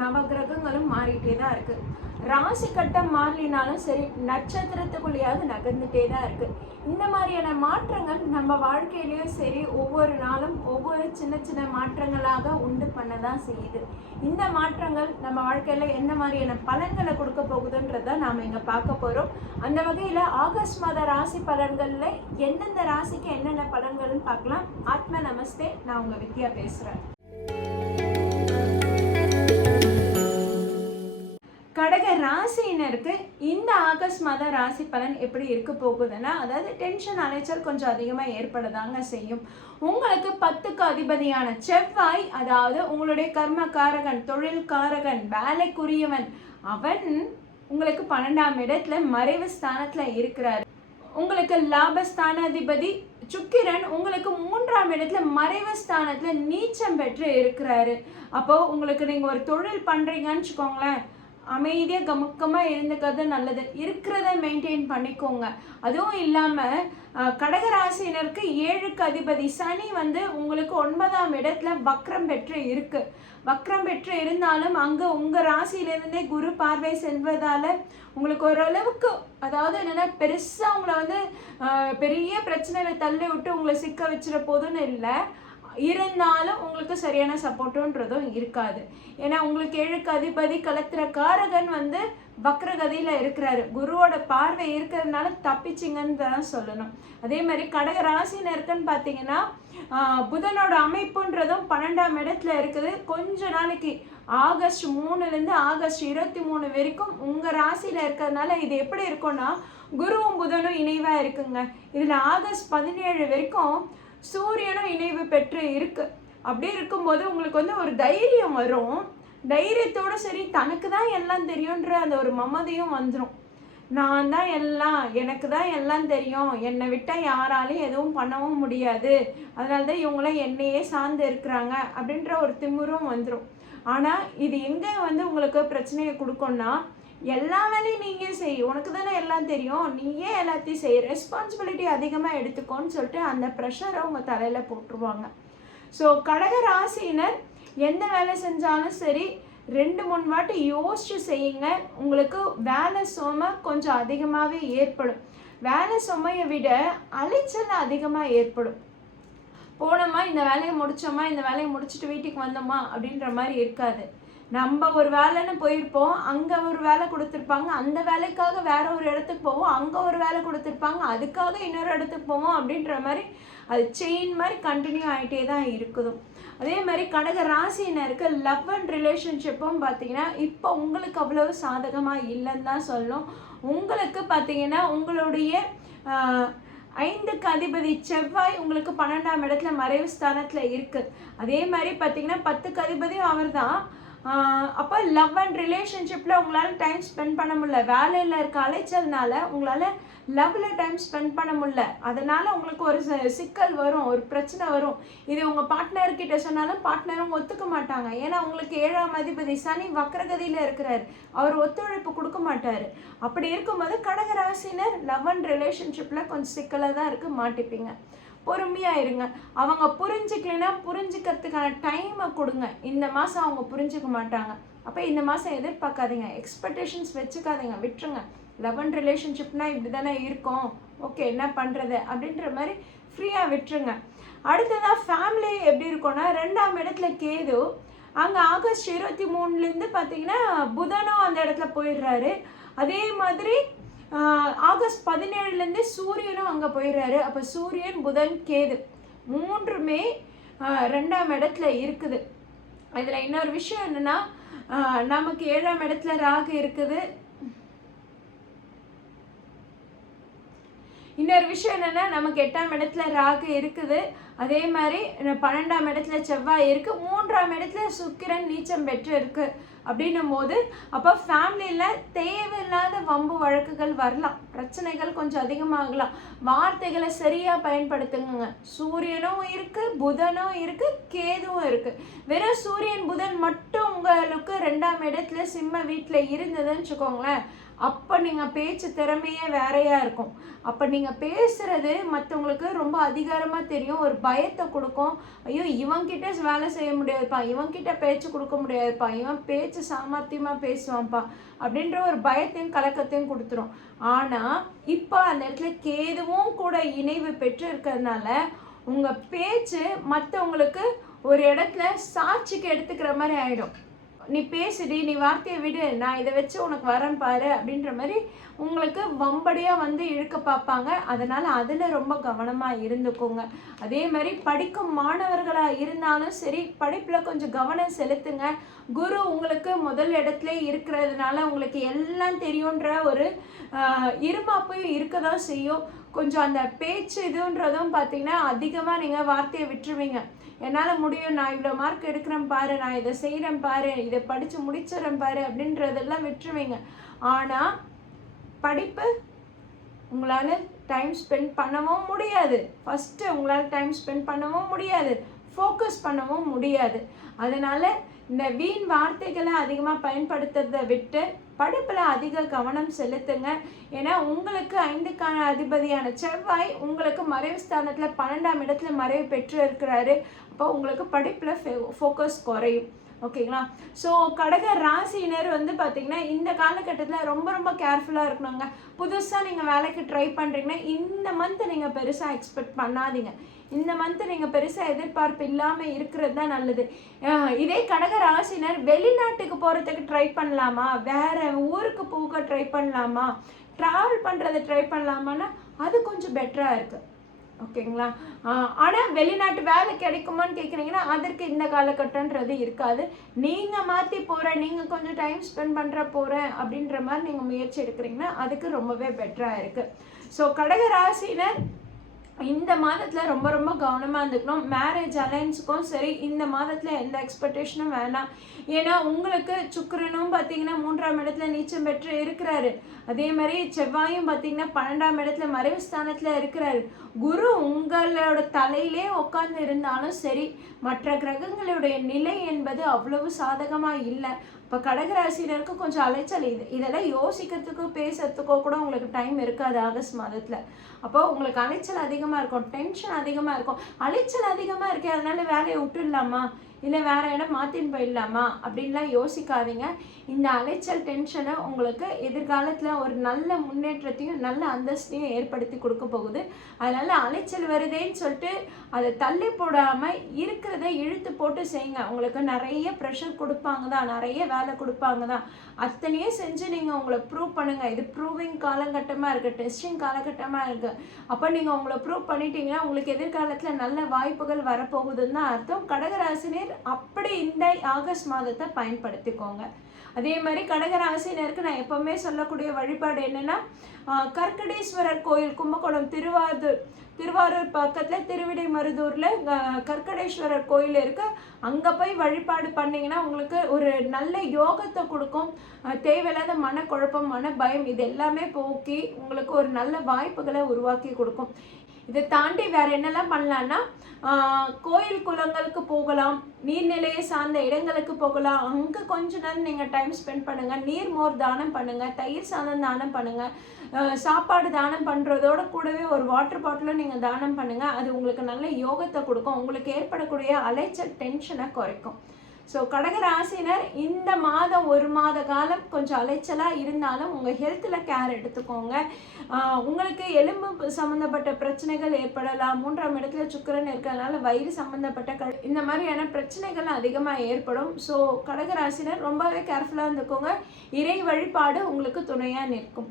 நவகிரகங்களும் மாறிட்டே தான் இருக்கு. ராசி கட்டம் மாறலினாலும் சரி, நட்சத்திரத்துக்குள்ளேயாவது நகர்ந்துட்டே தான் இருக்கு. இந்த மாதிரியான மாற்றங்கள் நம்ம வாழ்க்கையிலயும் சரி, ஒவ்வொரு நாளும் ஒவ்வொரு சின்ன சின்ன மாற்றங்களாக உண்டு பண்ணதான் செய்யுது. இந்த மாற்றங்கள் நம்ம வாழ்க்கையில என்ன மாதிரியான பலன்களை கொடுக்க போகுதுன்றத நாம இங்க பார்க்க போறோம். அந்த வகையில ஆகஸ்ட் மாத ராசி பலன்கள்ல எந்தெந்த ராசிக்கு என்னென்ன பலன்கள்னு பார்க்கலாம். ஆத்ம நமஸ்தே, நான் உங்க வித்யா பேசுறேன். கடக ராசியினருக்கு இந்த ஆகஸ்ட் மாத ராசி பலன் எப்படி இருக்க போகுதுன்னா, அதாவது டென்ஷன் அலைச்சல் கொஞ்சம் அதிகமாக ஏற்படதாங்க செய்யும். உங்களுக்கு 10க்கு அதிபதியான செவ்வாய், அதாவது உங்களுடைய கர்மகாரகன், தொழில்காரகன், வேலைக்குரியவன், அவன் உங்களுக்கு 12ஆம் இடத்துல மறைவு ஸ்தானத்துல இருக்கிறாரு. உங்களுக்கு லாபஸ்தானாதிபதி சுக்கிரன் உங்களுக்கு 3ஆம் இடத்துல மறைவு ஸ்தானத்துல நீச்சம் பெற்று இருக்கிறாரு. அப்போ உங்களுக்கு நீங்க ஒரு தொழில் பண்றீங்கன்னு வச்சுக்கோங்களேன், அமைதியாக கமுக்கமாக இருந்துக்கிறது நல்லது. இருக்கிறத மெயின்டைன் பண்ணிக்கோங்க. அதுவும் இல்லாமல் கடகராசினருக்கு 7க்கு அதிபதி சனி உங்களுக்கு 9ஆம் இடத்துல வக்ரம் பெற்று இருக்கு. வக்ரம் பெற்று இருந்தாலும் அங்கே உங்கள் ராசியிலிருந்தே குரு பார்வை செல்வதால் உங்களுக்கு ஓரளவுக்கு, அதாவது என்னென்னா பெருசாக உங்களை பெரிய பிரச்சனையில் தள்ளி விட்டு உங்களை சிக்க வச்சிட போதுன்னு இல்லை, இருந்தாலும் உங்களுக்கு சரியான சப்போர்ட்டுன்றதும் இருக்காது. ஏன்னா உங்களுக்கு 7க்கு அதிபதி கலத்திர காரகன் வக்ரகதியில இருக்கிறாரு. குருவோட பார்வை இருக்கிறதுனால தப்பிச்சிங்கன்னு தான் சொல்லணும். அதே மாதிரி கடக ராசினருக்குன்னு பார்த்தீங்கன்னா புதனோட அமைப்புன்றதும் 12ஆம் இடத்துல இருக்குது. கொஞ்ச நாளைக்கு ஆகஸ்ட் 3லேருந்து ஆகஸ்ட் 23 வரைக்கும் உங்கள் ராசியில் இருக்கிறதுனால இது எப்படி இருக்கும்னா, குருவும் புதனும் இணைவாக இருக்குங்க. இதில் ஆகஸ்ட் 17 வரைக்கும் சூரியனும் இணைவு பெற்று இருக்கு. அப்படி இருக்கும்போது உங்களுக்கு ஒரு தைரியம் வரும். தைரியத்தோட சரி, தனக்கு தான் எல்லாம் தெரியுன்ற அந்த ஒரு மமதையும் வந்துடும். நான் தான் எல்லாம், எனக்கு தான் எல்லாம் தெரியும், என்னை விட்டால் யாராலையும் எதுவும் பண்ணவும் முடியாது, அதனால தான் இவங்களாம் என்னையே சார்ந்து இருக்கிறாங்க அப்படின்ற ஒரு திமிரும் வந்துடும். ஆனால் இது எங்கே உங்களுக்கு பிரச்சனையை கொடுக்கும்னா, எல்லா வேலையும் நீங்கள் செய், உனக்கு தானே எல்லாம் தெரியும், நீயே எல்லாத்தையும் செய், ரெஸ்பான்சிபிலிட்டி அதிகமாக எடுத்துக்கோன்னு சொல்லிட்டு அந்த ப்ரெஷரை உங்கள் தலையில் போட்டுருவாங்க. ஸோ கடக ராசியினர் எந்த வேலை செஞ்சாலும் சரி 2-3 வாட்டி யோசிச்சு செய்யுங்க. உங்களுக்கு வேலை சுமை கொஞ்சம் அதிகமாகவே ஏற்படும். வேலை சுமையை விட அலைச்சல் அதிகமாக ஏற்படும். போனோமா, இந்த வேலையை முடித்தோமா, இந்த வேலையை முடிச்சுட்டு வீட்டுக்கு வந்தோமா அப்படின்ற மாதிரி இருக்காது. நம்ம ஒரு வேலைன்னு போயிருப்போம், அங்கே ஒரு வேலை கொடுத்துருப்பாங்க, அந்த வேலைக்காக வேற ஒரு இடத்துக்கு போவோம், அங்கே ஒரு வேலை கொடுத்துருப்பாங்க, அதுக்காக இன்னொரு இடத்துக்கு போவோம் அப்படின்ற மாதிரி அது செயின் மாதிரி கண்டினியூ ஆகிட்டே தான் இருக்குது. அதே மாதிரி கடக ராசினருக்கு லவ் அண்ட் ரிலேஷன்ஷிப்பும் பார்த்தீங்கன்னா இப்போ உங்களுக்கு அவ்வளவு சாதகமாக இல்லைன்னு தான் சொல்லணும். உங்களுக்கு பார்த்தீங்கன்னா உங்களுடைய 5க்கு அதிபதி செவ்வாய் உங்களுக்கு 12ஆம் இடத்துல மறைவு ஸ்தானத்தில் இருக்குது. அதே மாதிரி பார்த்தீங்கன்னா 10க்கு அதிபதியும் அவர் தான். அப்போ லவ் அண்ட் ரிலேஷன்ஷிப்பில் உங்களால் டைம் ஸ்பெண்ட் பண்ண முடியல, வேலையில் இருக்க அலைச்சல்னால உங்களால் லவ்வில் டைம் ஸ்பெண்ட் பண்ண முடியல. அதனால் உங்களுக்கு ஒரு சிக்கல் வரும், ஒரு பிரச்சனை வரும். இது உங்கள் பார்ட்னர்கிட்ட சொன்னாலும் பார்ட்னரும் ஒத்துக்க மாட்டாங்க. ஏன்னா உங்களுக்கு 7ஆம் அதிபதி சனி வக்ரகதியில் இருக்கிறார், அவர் ஒத்துழைப்பு கொடுக்க மாட்டார். அப்படி இருக்கும்போது கடகராசினர் லவ் அண்ட் ரிலேஷன்ஷிப்பில் கொஞ்சம் சிக்கலாக தான் இருக்குது, மாட்டிப்பீங்க. பொறுமையாக இருங்க. அவங்க புரிஞ்சிக்கலைன்னா புரிஞ்சுக்கிறதுக்கான டைமை கொடுங்க. இந்த மாதம் அவங்க புரிஞ்சுக்க மாட்டாங்க, அப்போ இந்த மாதம் எதிர்பார்க்காதீங்க, எக்ஸ்பெக்டேஷன்ஸ் வச்சுக்காதீங்க, விட்டுருங்க. லவ் அண்ட் ரிலேஷன்ஷிப்னால் இப்படி தானே இருக்கும், ஓகே என்ன பண்ணுறது அப்படின்ற மாதிரி ஃப்ரீயாக விட்டுருங்க. அடுத்ததாக ஃபேமிலி எப்படி இருக்கும்னா, 2ஆம் இடத்துல கேது, அங்கே ஆகஸ்ட் 23லேருந்து பார்த்தீங்கன்னா புதனும் அந்த இடத்துல போயிடுறாரு. அதே மாதிரி ஆகஸ்ட் 17லேருந்து சூரியனும் அங்கே போயிடுறாரு. அப்போ சூரியன் புதன் கேது 3மே 2ஆம் இடத்துல இருக்குது. இதில் இன்னொரு விஷயம் என்னென்னா, நமக்கு 7ஆம் இடத்துல ராகு இருக்குது. இன்னொரு விஷயம் என்னென்னா, நமக்கு 8ஆம் இடத்துல ராகு இருக்குது. அதே மாதிரி 12ஆம் இடத்துல செவ்வாய் இருக்குது. 3ஆம் இடத்துல சுக்கிரன் நீச்சம் பெற்று இருக்குது. அப்படின்னும் போது அப்போ ஃபேமிலியில் தேவையில்லாத வம்பு வழக்குகள் வரலாம், பிரச்சனைகள் கொஞ்சம் அதிகமாகலாம். வார்த்தைகளை சரியாக பயன்படுத்துங்க. சூரியனும் இருக்குது, புதனும் இருக்குது, கேதுவும் இருக்குது. வெறும் சூரியன் புதன் மட்டும் உங்களுக்கு 2ஆம் இடத்துல சிம்ம வீட்டில் இருந்ததுன்னு வச்சுக்கோங்களேன், அப்போ நீங்கள் பேச்சு திறமையே வேறையாக இருக்கும். அப்போ நீங்கள் பேசுகிறது மற்றவங்களுக்கு ரொம்ப அதிகாரமாக தெரியும், ஒரு பயத்தை கொடுக்கும். ஐயோ இவன்கிட்ட வேலை செய்ய முடியாதுப்பா, இவன்கிட்ட பேச்சு கொடுக்க முடியாதுப்பா, இவன் பேச்சு சாமர்த்தியமாக பேசுவான்ப்பா அப்படின்ற ஒரு பயத்தையும் கலக்கத்தையும் கொடுத்துரும். ஆனால் இப்போ அந்த இடத்துல கேதுவும் கூட இணைவு பெற்று இருக்கிறதுனால உங்கள் பேச்சு மற்றவங்களுக்கு ஒரு இடத்துல சாட்சிக்கு எடுத்துக்கிற மாதிரி ஆகிடும். நீ பேசுடி, நீ வார்த்தையை விடு, நான் இதை வச்சு உனக்கு வரேன் பாரு அப்படின்ற மாதிரி உங்களுக்கு வம்படியாக வந்து இழுக்க பார்ப்பாங்க. அதனால் அதில் ரொம்ப கவனமாக இருந்துக்கோங்க. அதே மாதிரி படிக்கும் மாணவர்களாக இருந்தாலும் சரி, படிப்பில் கொஞ்சம் கவனம் செலுத்துங்க. குரு உங்களுக்கு முதல் இடத்துல இருக்கிறதுனால உங்களுக்கு எல்லாம் தெரியுன்ற ஒரு இருமாப்பையும் இருக்க தான் செய்யும். கொஞ்சம் அந்த பேச்சு இதுன்றதும் பார்த்தீங்கன்னா அதிகமாக நீங்கள் வார்த்தையை விட்டுருவீங்க. என்னால் முடியும், நான் இவ்வளோ மார்க் எடுக்கிறேன் பாரு, நான் இதை செய்கிறேன் பாரு, இதை படித்து முடிச்சிடறேன் பாரு அப்படின்றதெல்லாம் விட்டுருவீங்க. ஆனால் படிப்பு உங்களால் டைம் ஸ்பெண்ட் பண்ணவும் முடியாது. ஃபஸ்ட்டு உங்களால் டைம் ஸ்பெண்ட் பண்ணவும் முடியாது, ஃபோக்கஸ் பண்ணவும் முடியாது. அதனால் இந்த வீண் வார்த்தைகளை அதிகமாக பயன்படுத்துறதை விட்டு படிப்பில் அதிக கவனம் செலுத்துங்க. ஏன்னா உங்களுக்கு 5க்கான அதிபதியான செவ்வாய் உங்களுக்கு மறைவு ஸ்தானத்தில் 12ஆம் இடத்துல மறைவு பெற்று இருக்கிறாரு. அப்போ உங்களுக்கு படிப்பில் ஃபோக்கஸ் குறையும். ஓகேங்களா? ஸோ கடக ராசியினர் வந்து பார்த்திங்கன்னா இந்த காலகட்டத்தில் ரொம்ப ரொம்ப கேர்ஃபுல்லாக இருக்கணுங்க. புதுசாக நீங்கள் வேலைக்கு ட்ரை பண்ணுறீங்கன்னா இந்த மந்த் நீங்கள் பெருசாக எக்ஸ்பெக்ட் பண்ணாதீங்க. இந்த மந்த் நீங்கள் பெருசாக எதிர்பார்ப்பு இல்லாமல் இருக்கிறது தான் நல்லது. இதே கடக ராசினர் வெளிநாட்டுக்கு போகிறதுக்கு ட்ரை பண்ணலாமா, வேறு ஊருக்கு போக ட்ரை பண்ணலாமா, ட்ராவல் பண்ணுறதை ட்ரை பண்ணலாமான்னா அது கொஞ்சம் பெட்டராக இருக்குது. ஓகேங்களா? ஆனால் வெளிநாட்டு வேலை கிடைக்குமான்னு கேட்குறீங்கன்னா அதற்கு இந்த காலகட்டன்றது இருக்காது. நீங்கள் மாற்றி போகிறேன், நீங்கள் கொஞ்சம் டைம் ஸ்பெண்ட் பண்ணுற போகிறேன் அப்படின்ற மாதிரி நீங்கள் முயற்சி எடுக்கிறீங்கன்னா அதுக்கு ரொம்பவே பெட்டராக இருக்குது. ஸோ கடக ராசினர் இந்த மாதத்தில் ரொம்ப ரொம்ப கவனமாக இருந்துக்கணும். மேரேஜ் அலைன்ஸுக்கும் சரி இந்த மாதத்தில் எந்த எக்ஸ்பெக்டேஷனும் வேணாம். ஏன்னா உங்களுக்கு சுக்கிரனும் பார்த்தீங்கன்னா 3ஆம் இடத்துல நீச்சம் பெற்று இருக்கிறாரு. அதே மாதிரி செவ்வாயும் பார்த்தீங்கன்னா 12ஆம் இடத்துல மறைவு ஸ்தானத்தில் இருக்கிறாரு. குரு உங்களோட தலையிலே உட்கார்ந்து இருந்தாலும் சரி, மற்ற கிரகங்களுடைய நிலை என்பது அவ்வளவு சாதகமாக இல்லை. இப்போ கடகராசினருக்கு கொஞ்சம் அலைச்சல். இதெல்லாம் யோசிக்கிறதுக்கோ பேசுறதுக்கோ கூட உங்களுக்கு டைம் இருக்காது ஆகஸ்ட் மாதத்தில். அப்போ உங்களுக்கு அலைச்சல் அதிகமாக இருக்கும், டென்ஷன் அதிகமாக இருக்கும். அலைச்சல் அதிகமாக இருக்கே அதனால வேலையை விட்டுடலாமா, இல்லை வேறு இடம் மாற்றின்னு போயிடலாமா அப்படின்லாம் யோசிக்காதீங்க. இந்த அலைச்சல் டென்ஷனை உங்களுக்கு எதிர்காலத்தில் ஒரு நல்ல முன்னேற்றத்தையும் நல்ல அந்தஸ்தையும் ஏற்படுத்தி கொடுக்க போகுது. அதனால் அலைச்சல் வருதேன்னு சொல்லிட்டு அதை தள்ளி போடாமல் இருக்கிறத இழுத்து போட்டு செய்யுங்க. உங்களுக்கு நிறைய ப்ரெஷர் கொடுப்பாங்க தான், நிறைய வேலை கொடுப்பாங்க தான், அத்தனையே செஞ்சு நீங்கள் உங்களை ப்ரூவ் பண்ணுங்கள். இது ப்ரூவிங் காலகட்டமாக இருக்குது, டெஸ்டிங் காலகட்டமாக இருக்குது. அப்போ நீங்கள் உங்களை ப்ரூவ் பண்ணிட்டீங்கன்னா உங்களுக்கு எதிர்காலத்தில் நல்ல வாய்ப்புகள் வரப்போகுதுன்னு தான் அர்த்தம். கடகராசினர் அப்படி இந்த ஆகஸ்ட் மாதத்தை பயன்படுத்திக்கோங்க. அதே மாதிரி கடகராசினருக்கு நான் எப்பவுமே சொல்லக்கூடிய வழிபாடு என்னன்னா, கற்கடேஸ்வரர் கோயில் கும்பகோணம் திருவாரூர் பக்கத்தில் திருவிடைமருதூரில் கற்கடேஸ்வரர் கோயில் இருக்கு. அங்கே போய் வழிபாடு பண்ணிங்கன்னா உங்களுக்கு ஒரு நல்ல யோகத்தை கொடுக்கும். தேவையில்லாத மனக்குழப்பம், மன பயம் இது எல்லாமே போக்கி உங்களுக்கு ஒரு நல்ல வாய்ப்புகளை உருவாக்கி கொடுக்கும். இதை தாண்டி வேற என்னெல்லாம் பண்ணலான்னா, கோயில் குளங்களுக்கு போகலாம், நீர்நிலையை சார்ந்த இடங்களுக்கு போகலாம். அங்கே கொஞ்ச நேரம் நீங்கள் டைம் ஸ்பெண்ட் பண்ணுங்கள். நீர்மோர் தானம் பண்ணுங்கள், தயிர் சாதம் தானம் பண்ணுங்கள், சாப்பாடு தானம் பண்ணுறதோட கூடவே ஒரு வாட்டர் பாட்டிலும் நீங்கள் தானம் பண்ணுங்கள். அது உங்களுக்கு நல்ல யோகத்தை கொடுக்கும், உங்களுக்கு ஏற்படக்கூடிய அலைச்சல் டென்ஷனை குறைக்கும். ஸோ கடகராசினர் இந்த மாதம் 1 மாத காலம் கொஞ்சம் அலைச்சலாக இருந்தாலும் உங்கள் ஹெல்த்தில் கேர் எடுத்துக்கோங்க. உங்களுக்கு எலும்பு சம்மந்தப்பட்ட பிரச்சனைகள் ஏற்படலாம். 3ஆம் இடத்துல சுக்கிரன் இருக்கிறதுனால வயிறு சம்மந்தப்பட்ட இந்த மாதிரியான பிரச்சனைகள் அதிகமாக ஏற்படும். ஸோ கடகராசினர் ரொம்பவே கேர்ஃபுல்லாக இருந்துக்கோங்க. இறை வழிபாடு உங்களுக்கு துணையாக நிற்கும்.